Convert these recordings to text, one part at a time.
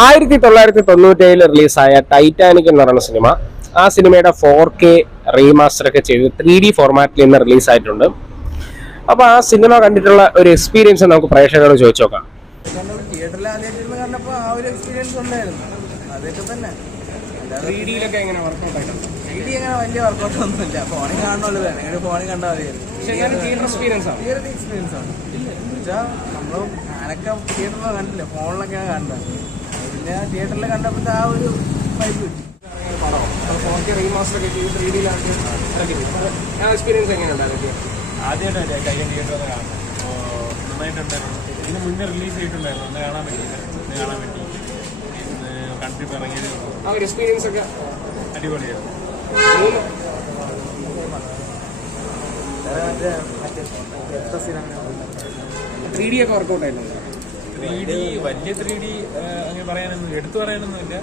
1997 റിലീസായ ടൈറ്റാനിക് എന്ന് പറയുന്ന സിനിമ. ആ സിനിമയുടെ 4K റീമാസ്റ്റർ ഒക്കെ ചെയ്ത് 3D ഫോർമാറ്റിൽ ഇന്ന് റിലീസായിട്ടുണ്ട്. അപ്പൊ ആ സിനിമ കണ്ടിട്ടുള്ള ഒരു എക്സ്പീരിയൻസ് നമുക്ക് പ്രേക്ഷകരോട് ചോദിച്ചു നോക്കാം. തിയേറ്ററിൽ ആദ്യമായിട്ട് കണ്ടപ്പോൾ ആ ഒരു എക്സ്പീരിയൻസ് ഉണ്ടായിരുന്നു. അതൊക്കെ തന്നെ. 3D എങ്ങനെ വർക്കൗട്ട് ആയിട്ടുണ്ട്? 3D അങ്ങനെ വലിയ വർക്കൗട്ട് ഒന്നുമില്ല. ഫോണിൽ കാണുന്നുള്ളൂ, വേണമെങ്കിൽ ഫോണിൽ കണ്ടാൽ മതിയായിരുന്നു. തിയേറ്റർ എക്സ്പീരിയൻസ് ആണ്. നമ്മൾ ഞാനൊക്കെ തിയേറ്ററിൽ കണ്ടില്ല, ഫോണിലൊക്കെയാണ് കാണുന്നത്. പിന്നെ തിയേറ്ററിൽ കണ്ടപ്പോൾ ആ ഒരു വൈബ് കിട്ടി. ആദ്യമായിട്ടല്ലേ കയ്യൻ തിയേറ്റർ ഒന്ന് കാണുന്നത്. നന്നായിട്ടുണ്ടായിരുന്നു. ഇതിന് മുന്നേ റിലീസ് ചെയ്തിട്ടുണ്ടായിരുന്നു. ഒന്ന് കാണാൻ പറ്റിയില്ല. ഒന്ന് കാണാൻ പറ്റി. കൺട്രി ഇറങ്ങിയത് എക്സ്പീരിയൻസ് ഒക്കെ അടിപൊളിയായിരുന്നു. 3D ഒക്കെ വർക്കൗട്ട് ആയിട്ടുണ്ട്. 3D വലിയ 3D അങ്ങനെ പറയാനൊന്നും എടുത്തു പറയാനൊന്നുമില്ല.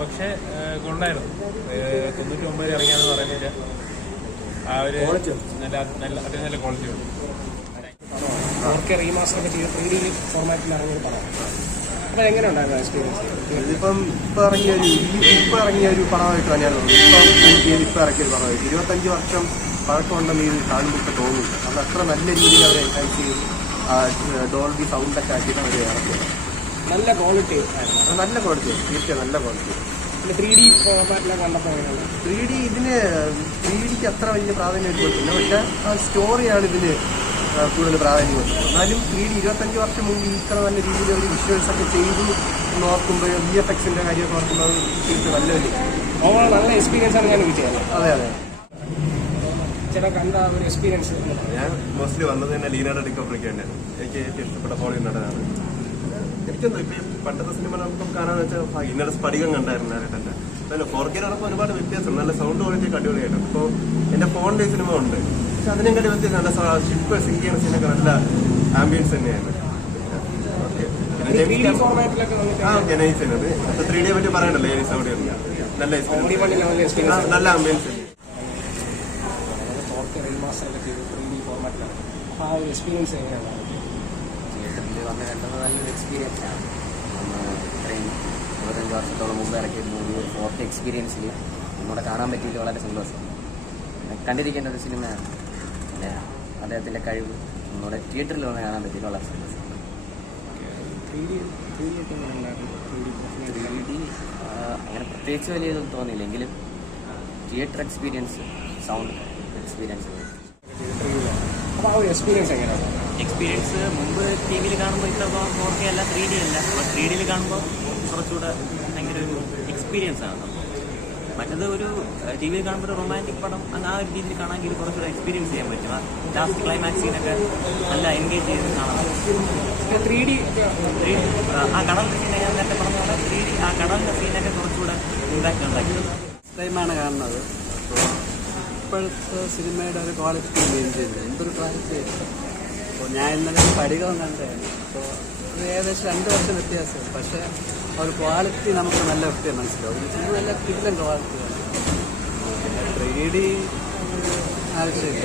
പക്ഷെ കൊണ്ടായിരുന്നു. 99 ഇറങ്ങിയാന്ന് പറയുന്നില്ല. ആ ഒരു നല്ല അത്യാവശ്യം നല്ല ക്വാളിറ്റി ഉണ്ട്. 4K റീമാസ്റ്റർ ഒക്കെ ചെയ്ത് 3D ഫോർമാറ്റിൽ ഇറങ്ങിയത് പടം. അപ്പൊ എങ്ങനെ ഉണ്ടായിരുന്നു എക്സ്പീരിയൻസ്? ഇപ്പൊ ഇറങ്ങിയ ഒരു പടമായിട്ട് തന്നെയാണ്. ഇപ്പൊ ഇറക്കിയ ഒരു പടമായിട്ട് 25 വർഷം പഴക്കമുണ്ടെന്ന് ഈ കാണുമ്പോൾ തോന്നുന്നു. അത് അത്ര നല്ല രീതിയിൽ അവർ എൻഹാൻസ് ചെയ്യും. ഡോൾബി സൗണ്ടൊക്കെ ആക്കിയിട്ട് അവർ ഇറക്കിയത് നല്ല ക്വാളിറ്റി. നല്ല ക്വാളിറ്റി, തീർച്ചയായും നല്ല ക്വാളിറ്റി. 3D ഫോർമാറ്റിലൊക്കെ കണ്ടപ്പോൾ 3D ഇതിന് 3Dക്ക് അത്ര വലിയ പ്രാധാന്യം കൊടുത്തില്ല. പക്ഷെ ആ സ്റ്റോറിയാണ് ഇതിന് കൂടുതൽ പ്രാധാന്യം കൊടുക്കുന്നത്. എന്നാലും 3D 25 വർഷം മുമ്പ് ഇത്ര നല്ല രീതിയിൽ അവർ വിഷ്വൽസ് ഒക്കെ ചെയ്തു നോക്കുമ്പോൾ VFXന്റെ കാര്യമൊക്കെ നോക്കുമ്പോൾ തീർച്ചയായും നല്ല എക്സ്പീരിയൻസ് ആണ് ഞാൻ വിളിച്ചത്. അതെ അതെ. ചേട്ടാ കണ്ട ഒരു എക്സ്പീരിയൻസ്? ഞാൻ മോസ്റ്റ്ലി വന്നത് തന്നെ ലിയോനാർഡോ ഡികാപ്രിയോ തന്നെയാണ്. എനിക്ക് ഏറ്റവും ഇഷ്ടപ്പെട്ട ഹോളിവുഡ് നടനാണ്. എനിക്കൊന്നും ഇപ്പം പണ്ടത്തെ സിനിമ നമുക്ക് കാണാന്ന് വെച്ചാൽ ഇന്നലെ സ്പടികം കണ്ടായിരുന്നു നേരിട്ടല്ല. അല്ല 4K നടക്കുമ്പോൾ ഒരുപാട് വ്യത്യാസം, നല്ല സൗണ്ട് ക്വാളിറ്റി അടിപൊളിയായിട്ടുണ്ട്. ഇപ്പോൾ എൻ്റെ ഫോണിൽ ഈ സിനിമ ഉണ്ട്. പക്ഷെ അതിനെക്കാട്ടി വ്യത്യാസം നല്ല ഷിപ്പ് സിങ്ക് ചെയ്യുന്ന സീനൊക്കെ നല്ല ആംബിയൻസ് തന്നെയാണ്. ജനൈസുന്നത് 3D പറ്റി പറയണ്ടല്ലോ. ജനൈസ് അവിടെ നല്ല ആംബിയൻസ്. തിയേറ്ററിൽ വന്ന് കണ്ടത് നല്ലൊരു എക്സ്പീരിയൻസ് ആണ്. ഇത്രയും 25 വർഷത്തോളം മുമ്പ് ഇറക്കിയ മൂവി 4K എക്സ്പീരിയൻസിൽ നമ്മുടെ കാണാൻ പറ്റിയിട്ട് വളരെ സന്തോഷം. കണ്ടിരിക്കേണ്ട ഒരു സിനിമയാണ്. പിന്നെ അദ്ദേഹത്തിൻ്റെ കഴിവ് നമ്മുടെ തിയേറ്ററിൽ വന്ന് കാണാൻ പറ്റിയിട്ട് വളരെ സന്തോഷം. 3D അങ്ങനെ പ്രത്യേകിച്ച് വലിയ ഇതൊന്നും തോന്നിയില്ല. എങ്കിലും theatre experience, sound experience. Experience മുമ്പ് TV-യിൽ കാണുമ്പോൾ ഇത്രപ്പോൾ 4K അല്ല, 3D അല്ല. അപ്പോൾ 3D-യിൽ കാണുമ്പോൾ കുറച്ചുകൂടെ ഭയങ്കര ഒരു എക്സ്പീരിയൻസ് ആണ്. മറ്റത് ഒരു TV-യിൽ കാണുമ്പോൾ ഒരു റൊമാൻറ്റിക് പടം ആ ഒരു രീതിയിൽ കാണാമെങ്കിൽ കുറച്ചുകൂടെ എക്സ്പീരിയൻസ് ചെയ്യാൻ പറ്റും. ലാസ്റ്റ് ക്ലൈമാക്സിനൊക്കെ നല്ല എൻഗേജ് ചെയ്ത് കാണാൻ പറ്റും. 3D ആ കടലിൻ്റെ സീനെ ഞാൻ നേരത്തെ പറഞ്ഞ പോലെ 3D ആ കടലിൻ്റെ സീനൊക്കെ കുറച്ചുകൂടെ ഇമ്പാക്റ്റ് ഉണ്ടാക്കിയത്. ടൈമാണ് കാണുന്നത്. ഇപ്പോഴത്തെ സിനിമയുടെ ഒരു ക്വാളിറ്റി മെയിൻ ചെയ്ത് എന്തൊരു ക്വാളിറ്റി. അപ്പോൾ ഞാൻ ഇന്നലെ സ്പടികം കണ്ടായിരുന്നു. അപ്പോൾ അത് ഏകദേശം 2 വർഷം വ്യത്യാസം. പക്ഷേ ആ ഒരു ക്വാളിറ്റി നമുക്ക് നല്ല വൃത്തിയാണ് മനസ്സിലാവും. ഇത് നല്ല കിടിലൻ ക്വാളിറ്റിയാണ്. 3D ആവശ്യമില്ല.